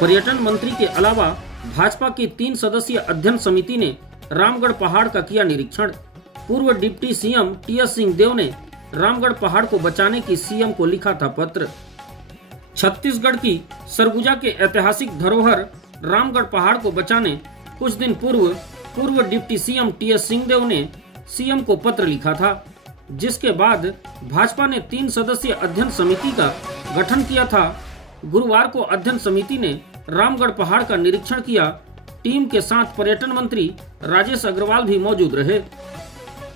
पर्यटन मंत्री के अलावा भाजपा की 3 सदस्यीय अध्ययन समिति ने रामगढ़ पहाड़ का किया निरीक्षण। पूर्व डिप्टी सीएम टीएस सिंहदेव ने रामगढ़ पहाड़ को बचाने की सीएम को लिखा था पत्र। छत्तीसगढ़ की सरगुजा के ऐतिहासिक धरोहर रामगढ़ पहाड़ को बचाने कुछ दिन पूर्व डिप्टी सीएम टीएस सिंहदेव ने सीएम को पत्र लिखा था, जिसके बाद भाजपा ने 3 सदस्यीय अध्ययन समिति का गठन किया था। गुरुवार को अध्ययन समिति ने रामगढ़ पहाड़ का निरीक्षण किया। टीम के साथ पर्यटन मंत्री राजेश अग्रवाल भी मौजूद रहे।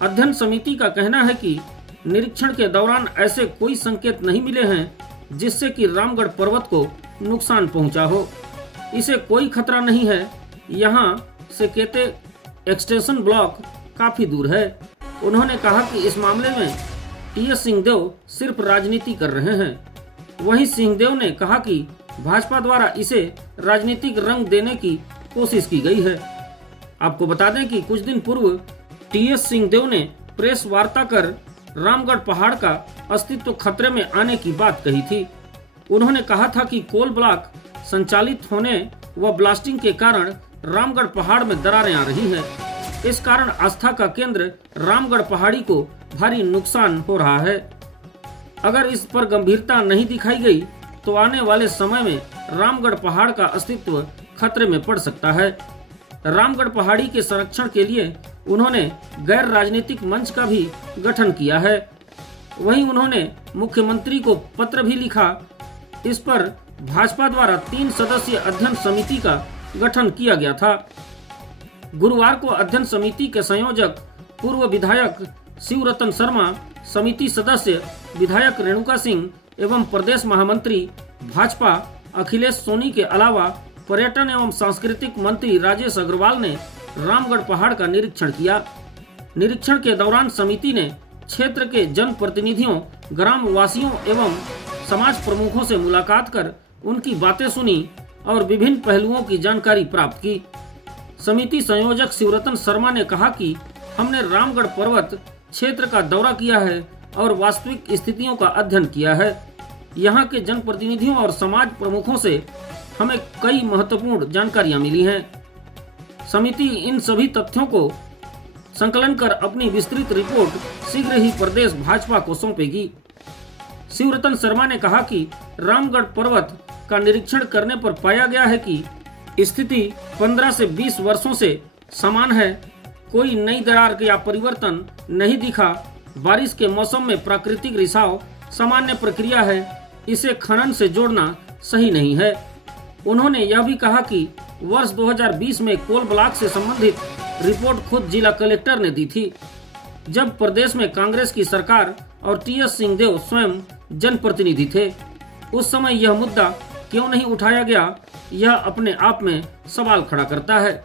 अध्ययन समिति का कहना है कि निरीक्षण के दौरान ऐसे कोई संकेत नहीं मिले हैं जिससे कि रामगढ़ पर्वत को नुकसान पहुंचा हो। इसे कोई खतरा नहीं है। यहाँ से केते एक्सटेंशन ब्लॉक काफी दूर है। उन्होंने कहा कि इस मामले में टीएस सिंहदेव सिर्फ राजनीति कर रहे हैं। वहीं सिंहदेव ने कहा कि भाजपा द्वारा इसे राजनीतिक रंग देने की कोशिश की गई है। आपको बता दें कि कुछ दिन पूर्व टीएस सिंहदेव ने प्रेस वार्ता कर रामगढ़ पहाड़ का अस्तित्व खतरे में आने की बात कही थी। उन्होंने कहा था कि कोल ब्लॉक संचालित होने व ब्लास्टिंग के कारण रामगढ़ पहाड़ में दरारें आ रही हैं। इस कारण आस्था का केंद्र रामगढ़ पहाड़ी को भारी नुकसान हो रहा है। अगर इस पर गंभीरता नहीं दिखाई गई तो आने वाले समय में रामगढ़ पहाड़ का अस्तित्व खतरे में पड़ सकता है। रामगढ़ पहाड़ी के संरक्षण के लिए उन्होंने गैर राजनीतिक मंच का भी गठन किया है। वहीं उन्होंने मुख्यमंत्री को पत्र भी लिखा। इस पर भाजपा द्वारा 3 सदस्यीय अध्ययन समिति का गठन किया गया था। गुरुवार को अध्ययन समिति के संयोजक पूर्व विधायक शिवरतन शर्मा, समिति सदस्य विधायक रेणुका सिंह एवं प्रदेश महामंत्री भाजपा अखिलेश सोनी के अलावा पर्यटन एवं सांस्कृतिक मंत्री राजेश अग्रवाल ने रामगढ़ पहाड़ का निरीक्षण किया। निरीक्षण के दौरान समिति ने क्षेत्र के जनप्रतिनिधियों, ग्राम वासियों एवं समाज प्रमुखों से मुलाकात कर उनकी बातें सुनी और विभिन्न पहलुओं की जानकारी प्राप्त की। समिति संयोजक शिवरतन शर्मा ने कहा कि हमने रामगढ़ पर्वत क्षेत्र का दौरा किया है और वास्तविक स्थितियों का अध्ययन किया है। यहाँ के जनप्रतिनिधियों और समाज प्रमुखों से हमें कई महत्वपूर्ण जानकारियां मिली हैं। समिति इन सभी तथ्यों को संकलन कर अपनी विस्तृत रिपोर्ट शीघ्र ही प्रदेश भाजपा को सौंपेगी। शिवरतन शर्मा ने कहा कि रामगढ़ पर्वत का निरीक्षण करने पर पाया गया है कि स्थिति 15 से 20 वर्षों से समान है। कोई नई दरार या परिवर्तन नहीं दिखा। बारिश के मौसम में प्राकृतिक रिसाव सामान्य प्रक्रिया है। इसे खनन से जोड़ना सही नहीं है। उन्होंने यह भी कहा कि वर्ष 2020 में कोल ब्लॉक से संबंधित रिपोर्ट खुद जिला कलेक्टर ने दी थी, जब प्रदेश में कांग्रेस की सरकार और टीएस सिंहदेव स्वयं जनप्रतिनिधि थे। उस समय यह मुद्दा क्यों नहीं उठाया गया, यह अपने आप में सवाल खड़ा करता है।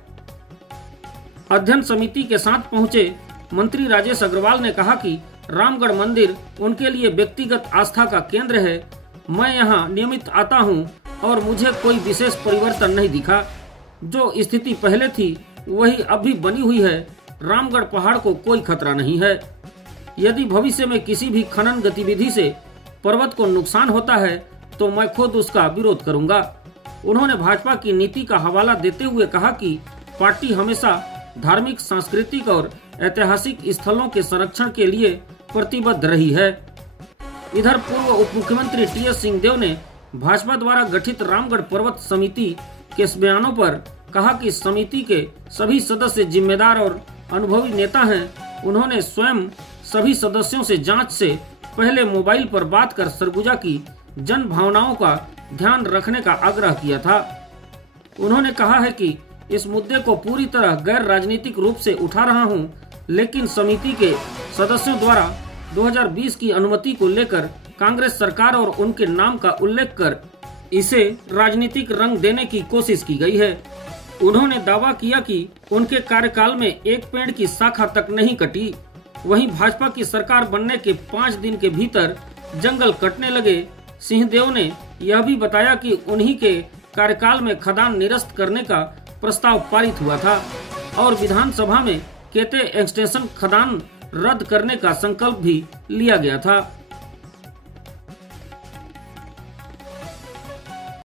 अध्ययन समिति के साथ पहुंचे मंत्री राजेश अग्रवाल ने कहा कि रामगढ़ मंदिर उनके लिए व्यक्तिगत आस्था का केंद्र है। मैं यहाँ नियमित आता हूँ और मुझे कोई विशेष परिवर्तन नहीं दिखा। जो स्थिति पहले थी वही अब भी बनी हुई है। रामगढ़ पहाड़ को कोई खतरा नहीं है। यदि भविष्य में किसी भी खनन गतिविधि से पर्वत को नुकसान होता है तो मैं खुद उसका विरोध करूंगा। उन्होंने भाजपा की नीति का हवाला देते हुए कहा कि पार्टी हमेशा धार्मिक, सांस्कृतिक और ऐतिहासिक स्थलों के संरक्षण के लिए प्रतिबद्ध रही है। इधर पूर्व उप मुख्यमंत्री टीएस सिंहदेव ने भाजपा द्वारा गठित रामगढ़ पर्वत समिति के बयानों पर कहा कि समिति के सभी सदस्य जिम्मेदार और अनुभवी नेता हैं। उन्होंने स्वयं सभी सदस्यों से जांच से पहले मोबाइल पर बात कर सरगुजा की जन भावनाओं का ध्यान रखने का आग्रह किया था। उन्होंने कहा है कि इस मुद्दे को पूरी तरह गैर राजनीतिक रूप से उठा रहा हूं, लेकिन समिति के सदस्यों द्वारा 2020 की अनुमति को लेकर कांग्रेस सरकार और उनके नाम का उल्लेख कर इसे राजनीतिक रंग देने की कोशिश की गई है। उन्होंने दावा किया कि उनके कार्यकाल में एक पेड़ की शाखा तक नहीं कटी। वहीं भाजपा की सरकार बनने के 5 दिन के भीतर जंगल कटने लगे। सिंहदेव ने यह भी बताया कि उन्हीं के कार्यकाल में खदान निरस्त करने का प्रस्ताव पारित हुआ था और विधानसभा में केते एक्सटेंशन खदान रद्द करने का संकल्प भी लिया गया था।